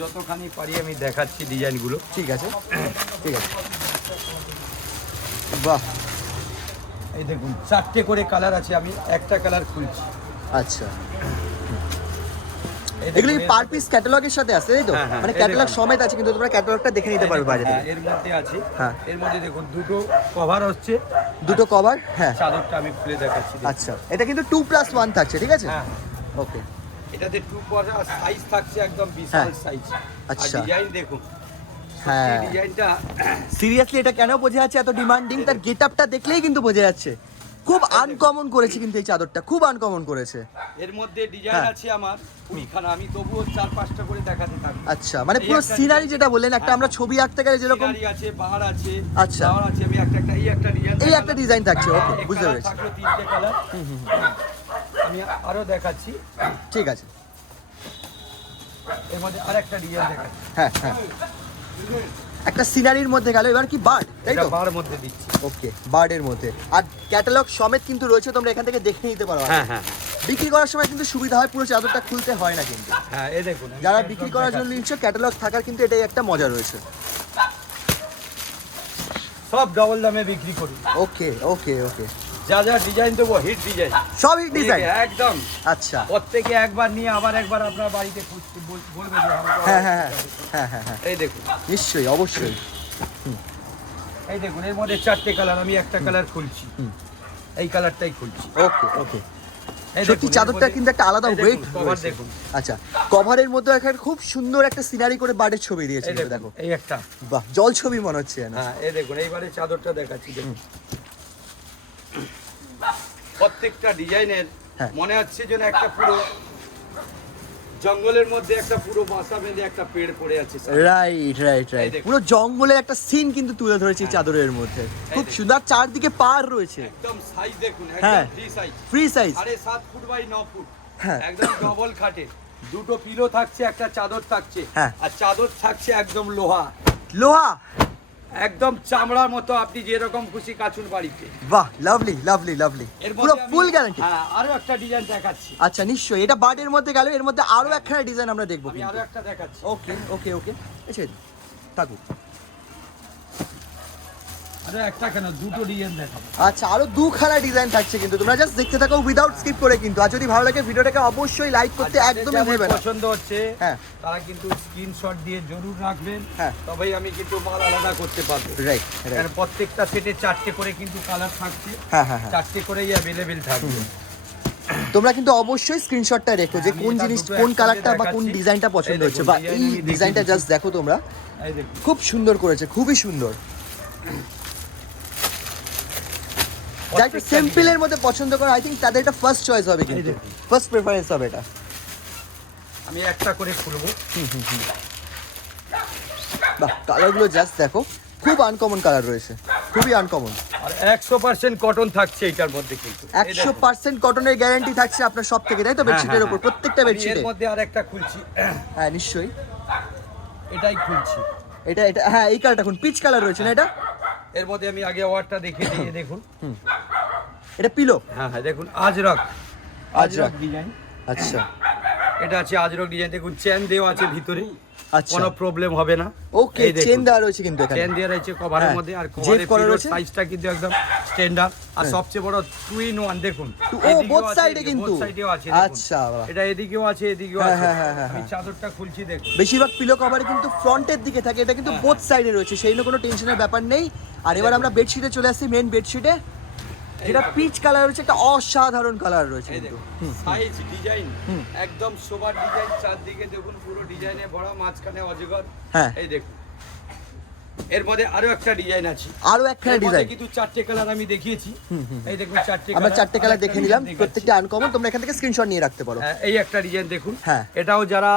যতখানি পারি আমি দেখাচ্ছি ডিজাইনগুলো। ঠিক আছে, ঠিক আছে। বাহ, এই দেখুন, 4টে করে কালার আছে, আমি একটা কালার খুলছি। আচ্ছা। এই দেখুন, এগুলো কি পার পিস ক্যাটালগের সাথে আছে, তাই তো? হ্যাঁ, হ্যাঁ, মানে এই ক্যাটালগ দেখুন। সমেত আছে, কিন্তু তোমরা ক্যাটালগটা দেখে নিতে পারবে বাইরে হ্যাঁ, থেকে। এর মধ্যে আছে। হ্যাঁ। এর মধ্যে দেখুন দুটো কভার হচ্ছে, দুটো কভার, হ্যাঁ। চাদরটা আমি খুলে দেখাচ্ছি। দেখুন। আচ্ছা, এটা কিন্তু 2+1 থাকছে, ঠিক আছে? হ্যাঁ, ওকে, এটাতে 2 পয়সা সাইজ থাকছে, একদম বিশাল হ্যাঁ। সাইজ। আচ্ছা। আর ডিজাইন দেখুন। হ্যাঁ। ডিজাইনটা সিরিয়াসলি এটা কেন বোঝা যাচ্ছে এত ডিমান্ডিং? তার গেটআপটা দেখলেই কিন্তু বোঝা যাচ্ছে। খুব আনকমন করেছে কিন্তু এই চাদরটা, খুব আনকমন করেছে। এর মধ্যে ডিজাইন হ্যাঁ। আছে আমার 20 খানা, আমি তবুও 4-5টা করে দেখাতে থাকবো। আচ্ছা, মানে এই পুরো একটা সিনারি design। যেটা বললেন, একটা আমরা ছবি আঁকতে গেলে যেরকম সিনারি আছে, বাহার আছে, আচ্ছা। বাহার আছে, আমি একটা এই একটা ডিজাইন, এই একটা ডিজাইন থাকছে। ওকে, বুঝতে পেরেছি। থাকলো 3টে কালার। আমি আরো দেখাচ্ছি। ঠিক আছে, এর মধ্যে আরেকটা ডিজাইন দেখাচ্ছি। হ্যাঁ হ্যাঁ। একটা সিনারির মধ্যে গেল, এবার কি বার্ড, তাই এটা তো? বাহার মধ্যে দিচ্ছি। ওকে, বার্ডের মধ্যে। আর ক্যাটালগ সমেত কিন্তু রয়েছে, তোমরা এখান থেকে দেখে নিতে পারো। হ্যাঁ হ্যাঁ বিক্রি করার সময় কিন্তু সুবিধা হয়, পুরো চাদরটা খুলতে হয় না কিন্তু। হ্যাঁ, এই দেখুন, আমি যারা একদম বিক্রি করার জন্য দেখাচ্ছি। নিচ্ছ, ক্যাটালগ থাকার কিন্তু এটাই একটা মজা রয়েছে। সব ডবল দামে বিক্রি করি। ওকে ওকে ওকে, যা যা ডিজাইন দেবো হিট ডিজাইন, সবই ডিজাইন। একদম। আচ্ছা, প্রত্যেকে একবার নিয়ে আবার একবার আপনার বাড়িতে খুঁজতে বলবে যে আমাকে হ্যাঁ হ্যাঁ হ্যাঁ হ্যাঁ হ্যাঁ, এই দেখুন, নিশ্চয়ই, অবশ্যই। এই দেখুন, এর মধ্যে 4টে কালার, আমি একটা কালার খুলছি। এই কালারটাই খুলছি। ওকে ওকে, এই সত্যি দেখুন, চাদরটা এর মধ্যে- কিন্তু একটা আলাদা এই দেখুন, ওয়েট cover দেখুন। আচ্ছা, কভারের মধ্যে একটা খুব সুন্দর একটা সিনারি করে বার্ডের ছবি দিয়েছে এই কিন্তু, দেখুন, দেখো এই একটা, বাহ, জল ছবি মনে হচ্ছে যেন। হ্যাঁ এই দেখুন, এইবারে চাদরটা দেখাচ্ছি দেখুন। প্রত্যেকটা ডিজাইনের হ্যাঁ। মনে হচ্ছে যেন একটা পুরো জঙ্গলের মধ্যে একটা পুরো বাসা বেঁধে একটা পেড় পড়ে আছে স্যার। রাইট রাইট এই রাইট, দেখুন। পুরো জঙ্গলের একটা সিন কিন্তু তুলে ধরেছে এই চাদরের মধ্যে। খুব দেখুন। সুন্দর, চারদিকে পার রয়েছে, একদম সাইজ দেখুন, হ্যাঁ। একদম free size, free size. 7.5 foot by 9 foot, হ্যাঁ। একদম ডবল খাটে, দুটো পিলো থাকছে, একটা চাদর থাকছে, হ্যাঁ। আর চাদর থাকছে একদম লোহা, লোহা। একদম চামড়ার মতো, আপনি যেরকম খুশি কাচুন বাড়িতে। বাহ, লাভলি লাভলি লাভলি, এর পুরো মধ্যে আমি- ফুল গ্যারান্টি। হ্যাঁ, আরো একটা ডিজাইন দেখাচ্ছি, আচ্ছা নিশ্চয়ই, এটা বার্ডের মধ্যে গেল, এর মধ্যে আরো একখানা ডিজাইন আমরা দেখবো আমি কিন্তু। আরো একটা দেখাচ্ছি। ওকে ওকে ওকে, এসে থাকুক। আরো একটা কেন, দুটো ডিজাইন দেখাবো। আচ্ছা, আরো দুখানা ডিজাইন থাকছে কিন্তু, তোমরা জাস্ট দেখতে থাকো উইদাউট স্কিপ করে কিন্তু। আর যদি ভালো লাগে ভিডিওটাকে অবশ্যই লাইক করতে আর যাদের একদমই যাদের ভুলবে না। পছন্দ হচ্ছে, হ্যাঁ। তারা কিন্তু স্ক্রিনশট দিয়ে জরুর রাখবেন, হ্যাঁ। তবেই আমি কিন্তু মাল আলাদা করতে পারবো। রাইট কারণ রাইট, প্রত্যেকটা সেটে 4টে করে কিন্তু কালার থাকছে, হ্যাঁ হ্যাঁ হ্যাঁ। 4টে করেই অ্যাভেলেবেল থাকবে। তোমরা কিন্তু অবশ্যই স্ক্রিনশটটা রেখো যে আমি কোন এটা জিনিস, দুটো কোন একসঙ্গে কালারটা বা কোন দেখাচ্ছি। ডিজাইনটা পছন্দ এই হচ্ছে, দেখুন, বা ডিজাইন এই আমি দেখিয়ে ডিজাইনটা দিচ্ছি। জাস্ট দেখো তোমরা, এই দেখুন, খুব সুন্দর করেছে, খুবই সুন্দর। যারা একটু প্রত্যেকটা সিম্পলের মধ্যে পছন্দ করে, আই থিঙ্ক তাদের এটা ফার্স্ট চয়েস হবে কিন্তু, দেখুন। ফার্স্ট প্রেফারেন্স হবে এটা। আমি একটা করে খুলবো। বাহ, কালারগুলো জাস্ট দেখো, খুব আনকমন কালার রয়েছে, খুবই আনকমন। আর 100% কটন থাকছে এটার মধ্যে কিন্তু। এই দেখুন। 100% কটনের গ্যারান্টি থাকছে আপনার সব থেকে, তাই তো? বেডশিটের উপর, প্রত্যেকটা আমি বেডশিটে। এর মধ্যে আর একটা খুলছি, হ্যাঁ নিশ্চয়ই, এটাই খুলছি। এটা এটা হ্যাঁ, এই কালারটা কোন পিচ কালার রয়েছে না এটা? এর মধ্যে আমি আগে ওয়ারটা দেখিয়ে দিয়ে দেখুন। এটা পিলো। হ্যাঁ হ্যাঁ, দেখুন আজরক, আজরক। ডিজাইন, আচ্ছা এটা আছে আজরক ডিজাইন, দেখুন চেন দেওয়া আছে ভিতরে, আচ্ছা, কোনো প্রবলেম হবে না। ওকে, চেন দেওয়া রয়েছে কিন্তু এখানে। চেন দেওয়া রয়েছে কভারের হ্যাঁ, মধ্যে, আর জেড কভারের করা পিলোর রয়েছে। সাইজটা কিন্তু একদম স্ট্যান্ডার্ড, আর হ্যাঁ। সবচেয়ে বড় 2 in 1 দেখুন। ও, এদিকেও both আছে, side এ এদিকে, কিন্তু। both side এও আছে, দেখুন। আচ্ছা, বাহ। এটা এদিকেও আছে, এদিকেও হ্যাঁ, আছে। হ্যাঁ, হ্যাঁ, হ্যাঁ, আমি হ্যাঁ। চাদরটা খুলছি দেখুন। বেশিরভাগ পিলো কভারে কিন্তু ফ্রন্টের দিকে থাকে, এটা কিন্তু বোথ সাইডে রয়েছে, সেই জন্য কোনো টেনশনের ব্যাপার নেই। আর এবার আমরা বেডশিটে চলে আসছি, মেন বেডশিটে, যেটা পিচ কালার রয়েছে, একটা অসাধারণ কালার রয়েছে এই কিন্তু। দেখুন, সাইজ ডিজাইন হুম। একদম সোবার ডিজাইন, চারদিকে দেখুন পুরো ডিজাইনে ভরা, মাঝখানে অজগর। হ্যাঁ। এই দেখুন, এর মধ্যে আরো একটা ডিজাইন আছে, আরো একখানা এর মধ্যে ডিজাইন, কিন্তু 4টে কালার আমি দেখিয়েছি। এই দেখুন 4টে আমরা কালার, 4টে কালার আরেকটা দেখে নিলাম, design দেখাচ্ছি। প্রত্যেকটা আনকমন, তোমরা এখান থেকে স্ক্রিনশট নিয়ে রাখতে পারো। হ্যাঁ, এই একটা ডিজাইন দেখুন। হ্যাঁ। এটাও যারা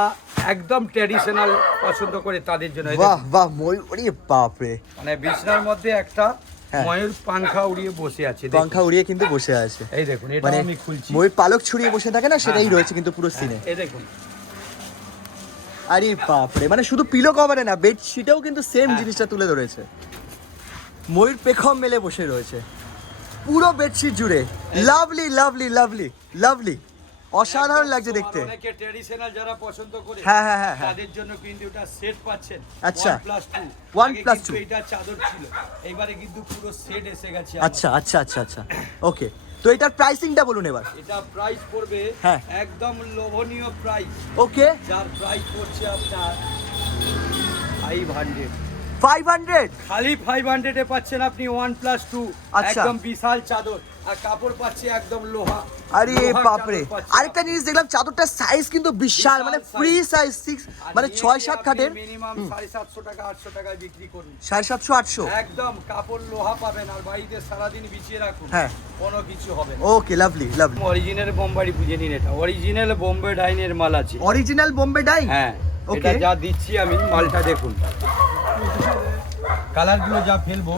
একদম ট্র্যাডিশনাল পছন্দ করে তাদের জন্য। এই বাহ দেখুন, বাহ, ময়ূর, ওরে বাপ রে, মানে বিছনার মধ্যে একটা হ্যাঁ। ময়ূর পাংখা উড়িয়ে বসে আছে, দেখুন। পাংখা উড়িয়ে কিন্তু বসে আছে, এই দেখুন, এটা মানে আমি খুলছি। ময়ূর পালক ছড়িয়ে বসে থাকে না, সেটাই হ্যাঁ, রয়েছে কিন্তু পুরো সিনে। এই দেখুন, আরে বাপ রে, মানে শুধু পিলো কভারে না, বেডশিটেও কিন্তু সেম হ্যাঁ। জিনিসটা তুলে ধরেছে, ময়ূর পেখম মেলে বসে রয়েছে পুরো বেডশিট জুড়ে। লাভলি লাভলি লাভলি লাভলি, অসাধারণ লাগছে দেখতে। অনেকে ট্র্যাডিশনাল যারা পছন্দ করে, হ্যাঁ হ্যাঁ হ্যাঁ হ্যাঁ, তাদের জন্য কিন্তু এটা সেট পাচ্ছেন। আচ্ছা। 1+2 1+2 এটা চাদর ছিল, এবারে কিন্তু পুরো সেট এসে গেছে। আচ্ছা আচ্ছা আচ্ছা আচ্ছা, ওকে। তো এটার প্রাইসিংটা বলুন এবার। এটা প্রাইস পড়বে হ্যাঁ। একদম লোভনীয় প্রাইস, ওকে, যার প্রাইস পড়ছে আপনার 500। 500। খালি 500 এ পাচ্ছেন আপনি 1+2, আচ্ছা। একদম বিশাল চাদর, আর কাপড় পাচ্ছে একদম লোহা। আরে লোহার বাপরে, চাদর পাচ্ছেন আরেকটা জিনিস দেখলাম, চাদরটার সাইজ কিন্তু বিশাল, মানে বিশাল ফ্রি সাইজ 6, মানে 6-7 খাটের, মিনিমাম 750 টাকা 800 টাকায় বিক্রি করুন। 750-800। একদম কাপড় লোহা পাবেন, আর বাড়িতে সারাদিন বিছিয়ে রাখুন, হ্যাঁ। কোনো কিছু হবে না। ওকে, লাভলি লাভলি। অরিজিনাল বোম্বাই বুঝে নিন, এটা অরিজিনাল বোম্বে ডাইনের মাল আছে। Original Bombay die. হ্যাঁ, Okay. এটা যা দিচ্ছি আমি, মালটা দেখুন, কালারগুলো যা ফেলবো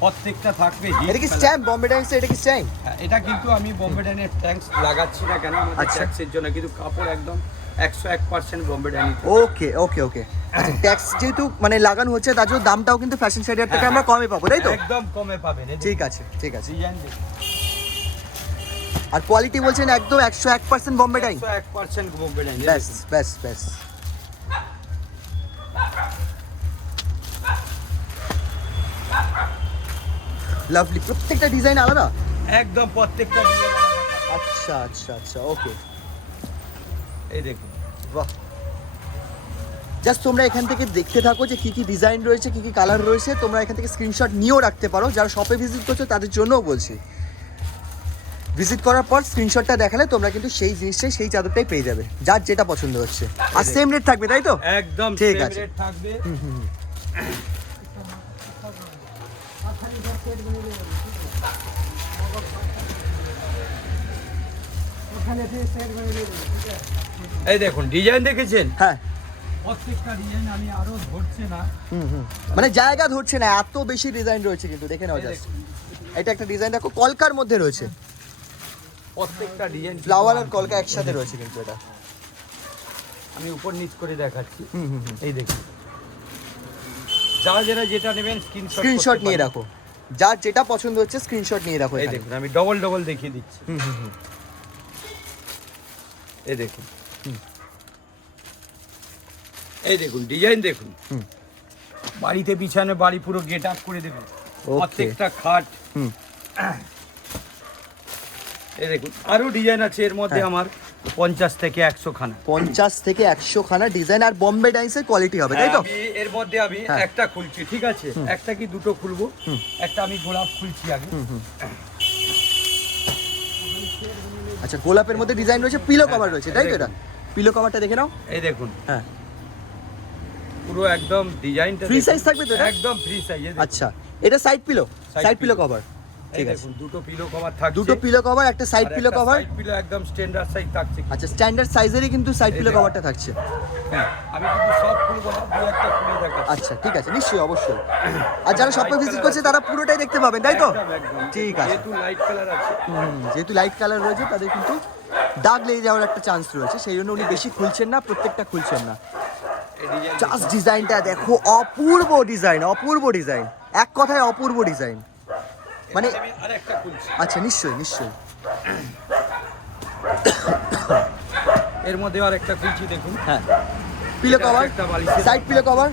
প্রত্যেকটা থাকবে hit এটা কি color। Stamp Bombay die? এটা কি স্ট্যাম্প? হ্যাঁ, এটা কিন্তু আমি বোম্বে ডাইনের ট্যাঙ্কস লাগাচ্ছি না কেন, আমাদের আচ্ছা। ট্যাক্সের জন্য, কিন্তু কাপড় একদম 101% বোম্বে ডাইনি। ওকে ওকে ওকে, আচ্ছা, ট্যাক্স যেহেতু মানে লাগানো হচ্ছে, তার জন্য দামটাও কিন্তু ফ্যাশন শাড়ির থেকে আমরা কমে পাবো, তাই তো? একদম কমে পাবেন। ঠিক আছে ঠিক আছে। ডিজাইন দেখুন, আর কোয়ালিটি বলছেন একদম 101% বোম্বে ডাই। 101% বোম্বে ডাইনি। ব্যাস ব্যাস ব্যাস, লাভলি। প্রত্যেকটা ডিজাইন আলাদা। একদম প্রত্যেকটা ডিজাইন। আচ্ছা আচ্ছা আচ্ছা, ওকে, এই দেখুন, বাহ। জাস্ট তোমরা এখান থেকে দেখতে থাকো যে কি কি ডিজাইন রয়েছে, কি কি কালার রয়েছে, তোমরা এখান থেকে স্ক্রিনশট নিয়েও রাখতে পারো, যারা শপে ভিজিট করছো তাদের জন্যও বলছি। ভিজিট করার পর স্ক্রিনশটটা দেখালে তোমরা কিন্তু সেই জিনিসটাই সেই চাদরটাই পেয়ে যাবে, যার যেটা পছন্দ হচ্ছে। আর সেম রেট থাকবে তাই তো? একদম ঠিক সেম আছে। রেট থাকবে। এই দেখুন ডিজাইন দেখেছেন? হ্যাঁ, প্রত্যেকটা ডিজাইন আমি আরো ধরছে না। মানে জায়গা ধরছে না, এত বেশি ডিজাইন রয়েছে কিন্তু, দেখে নাও এই জাস্ট। দেখুন, এটা একটা ডিজাইন দেখো, কলকার মধ্যে রয়েছে, প্রত্যেকটা ডিজাইন ফ্লাওয়ার আর কলকা একসাথে রয়েছে কিন্তু এটা। আমি উপর নিচ করে দেখাচ্ছি। এই দেখুন, যারা যারা যেটা নেবেন স্ক্রিনশট নিয়ে রাখো, যার যেটা পছন্দ হচ্ছে স্ক্রিনশট নিয়ে রাখো। এই দেখুন আমি ডবল ডবল দেখিয়ে দিচ্ছি। এই দেখুন, এই দেখুন ডিজাইন দেখুন। বাড়িতে বিছানে বাড়ি পুরো গেট আপ করে দেবেন, প্রত্যেকটা খাট। এই দেখুন আরো ডিজাইন আছে এর মধ্যে আমার 50 থেকে 100 খানা। 50 থেকে 100 খানা ডিজাইন, আর বোম্বে ডাইসের কোয়ালিটি হবে তাই তো? আমি এর মধ্যে আমি একটা খুলছি, ঠিক আছে? একটা কি দুটো খুলবো, একটা আমি গোলাপ খুলছি আগে। আচ্ছা, গোলাপের মধ্যে ডিজাইন রয়েছে, পিলো কভার রয়েছে তাই তো? এটা পিলো কভারটা দেখে নাও। এই দেখুন, হ্যাঁ, পুরো একদম ডিজাইনটা ফ্রি সাইজ থাকবে তো এটা? একদম ফ্রি সাইজ। আচ্ছা, এটা side pillow, side pillow cover, ঠিক ঠিক আছে? আছে। দুটো পিলো কভার থাকছে, দুটো পিলো কভার, একটা side pillow cover. Side pillow একদম স্ট্যান্ডার্ড সাইজ থাকছে। আচ্ছা, স্ট্যান্ডার্ড সাইজেরই কিন্তু সাইড পিলো দেখুন। কভারটা থাকছে। হ্যাঁ, আমি কিন্তু সব খুলবো না, দুই একটা খুলে দেখাচ্ছি। আচ্ছা ঠিক আছে, নিশ্চয়ই অবশ্যই। আর যারা শপে ভিজিট করছে তারা পুরোটাই দেখতে পাবেন তাই তো? একদম, একদম। ঠিক আছে। যেহেতু লাইট কালার আছে, যেহেতু লাইট কালার রয়েছে তাদের কিন্তু দাগ লেগে যাওয়ার একটা চান্স রয়েছে, সেই জন্য উনি বেশি খুলছেন না, প্রত্যেকটা খুলছেন না। এই ডিজাইন জাস্ট ডিজাইনটা দেখো, অপূর্ব ডিজাইন, অপূর্ব ডিজাইন, এক কথায় অপূর্ব ডিজাইন। মানে আমি আরেকটা খুলছি। আচ্ছা, নিশ্চয়ই নিশ্চয়ই। এর মধ্যে আরেকটা খুলছি দেখুন। হ্যাঁ, পিলো এটা কভার, একটা বালিশের- সাইড পিলো কভার,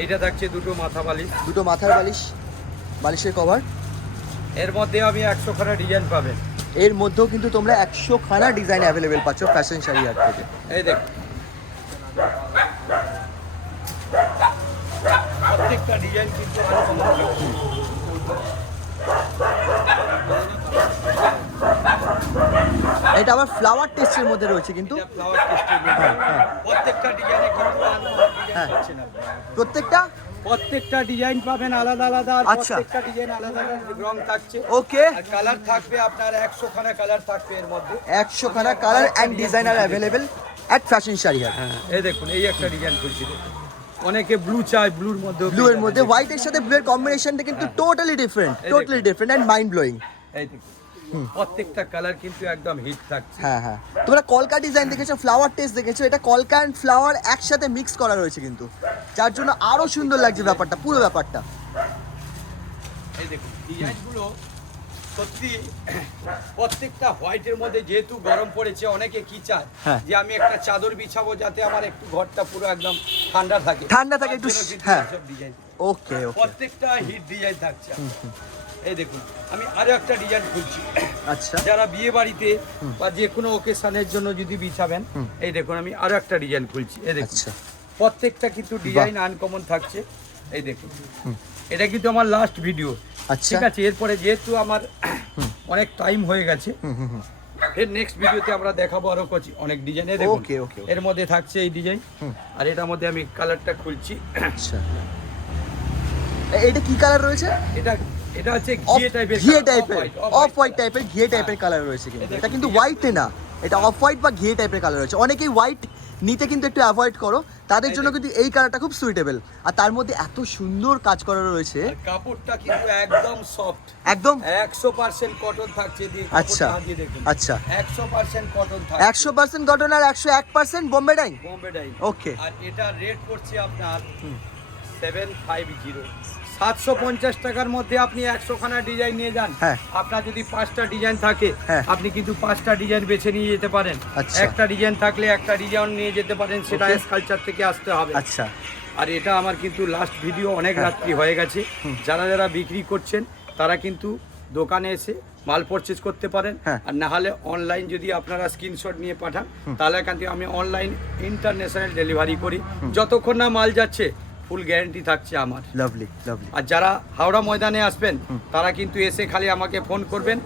এইটা থাকছে দুটো মাথা বালিশ। দুটো মাথার বালিশ, বালিশের কভার। এর মধ্যে আমি 100 খানা ডিজাইন পাবেন। এর মধ্যেও কিন্তু তোমরা 100 খানা ডিজাইন অ্যাভেলেবেল পাচ্ছ ফ্যাশন শাড়ি হাট থেকে। এই দেখুন, প্রত্যেকটা ডিজাইন কিন্তু এটা আবার ফ্লাওয়ার টেস্টের মধ্যে রয়েছে কিন্তু, ফ্লাওয়ার টেস্টের মধ্যে। প্রত্যেকটা ডিজাইনে কিন্তু আলাদা ডিজাইন পাচ্ছেন আপনারা। প্রত্যেকটা। প্রত্যেকটা ডিজাইন পাবেন আলাদা আলাদা, আর আচ্ছা। প্রত্যেকটা ডিজাইন আলাদা আলাদা রং থাকছে। ওকে, আর কালার থাকবে আপনার 100 খানা কালার থাকবে এর মধ্যে। 100 খানা colour and designer available at fashion Sari হাট। হ্যাঁ, এই দেখুন এই একটা ডিজাইন খুলছি দেখুন। অনেকে ব্লু চায়, ব্লুর মধ্যে ব্লু এর মধ্যে হোয়াইটের সাথে ব্লু এর কম্বিনেশনটা কিন্তু totally different, totally different and mind blowing. এই দেখুন, প্রত্যেকটা কালার কিন্তু একদম হিট থাকছে। হ্যাঁ হ্যাঁ, তোমরা কলকা ডিজাইন দেখেছো, ফ্লাওয়ার টেস্ট দেখেছো, এটা কলকা অ্যান্ড ফ্লাওয়ার একসাথে মিক্স করা রয়েছে কিন্তু, যার জন্য আরো সুন্দর লাগছে ব্যাপারটা, পুরো ব্যাপারটা। এই দেখুন ডিজাইনগুলো সত্যি প্রত্যেকটা হোয়াইটের মধ্যে, যেহেতু গরম পড়েছে অনেকে কি চায় হ্যাঁ। যে আমি একটা চাদর বিছাবো যাতে আমার একটু ঘরটা পুরো একদম ঠান্ডা থাকে, ঠান্ডা থাকে একটু, তার জন্য কিন্তু হ্যাঁ। এইসব ডিজাইন। ওকে ওকে, প্রত্যেকটা হিট ডিজাইন থাকছে। এই দেখুন আমি আরো একটা ডিজাইন খুলছি, আচ্ছা যারা বিয়ে বাড়িতে বা যে কোনো ওকেশনের জন্য যদি বিছাবেন। এই দেখুন আমি আরো একটা ডিজাইন খুলছি। এই দেখুন আচ্ছা, প্রত্যেকটা কিন্তু ডিজাইন আনকমন থাকছে। এই দেখুন এটা কিন্তু আমার লাস্ট ভিডিও, আচ্ছা ঠিক আছে? এরপরে যেহেতু আমার অনেক টাইম হয়ে গেছে, এর নেক্সট ভিডিওতে আমরা দেখাবো আরো অনেক ডিজাইন। দেখুন ওকে ওকে, এর মধ্যে থাকছে এই ডিজাইন, আর এটার মধ্যে আমি কালারটা খুলছি। আচ্ছা এটা কি কালার রয়েছে? এটা এটা হচ্ছে ঘিয়ে টাইপের, ঘিয়ে টাইপের, অফ হোয়াইট টাইপের, ঘিয়ে টাইপের কালার রয়েছে কিন্তু, এটা কিন্তু হোয়াইটে না, এটা অফ হোয়াইট বা ঘিয়ে টাইপের কালার রয়েছে। অনেকেই হোয়াইট নিতে কিন্তু একটু অ্যাভয়েড করো, তাদের জন্য কিন্তু এই কালারটা খুব সুইটেবল। আর তার মধ্যে এত সুন্দর কাজ করা রয়েছে, আর কাপড়টা কিন্তু একদম সফট, একদম 100% কটন থাকছে। দিয়ে আচ্ছা কাপড়টা দিয়ে দেখুন, আচ্ছা, 100% কটন থাকছে, 100% কটন আর 101% বোম্বে ডাই। বোম্বে ডাই। ওকে, আর এটা রেট পড়ছে আপনার 750, 750 টাকার মধ্যে আপনি 100 খানা ডিজাইন নিয়ে যান। হ্যাঁ। আপনার যদি 5টা ডিজাইন থাকে, হ্যাঁ। আপনি কিন্তু 5টা ডিজাইন বেছে নিয়ে যেতে পারেন। আচ্ছা। একটা ডিজাইন থাকলে একটা ডিজাইন নিয়ে যেতে পারেন, সেটা Okay. স্কালচার থেকে আসতে হবে। আচ্ছা আর এটা আমার কিন্তু লাস্ট ভিডিও, অনেক রাত্রি হয়ে গেছে। যারা যারা বিক্রি করছেন তারা কিন্তু দোকানে এসে মাল পারচেজ করতে পারেন। হ্যাঁ। আর না হলে অনলাইন যদি আপনারা স্ক্রিনশট নিয়ে পাঠান, তাহলে এখান থেকে আমি অনলাইন ইন্টারন্যাশনাল ডেলিভারি করি। যতক্ষণ না মাল যাচ্ছে ফুল গ্যারান্টি থাকছে আমার। Lovely lovely. আর যারা হাওড়া ময়দানে আসবেন তারা কিন্তু এসে খালি আমাকে ফোন করবেন,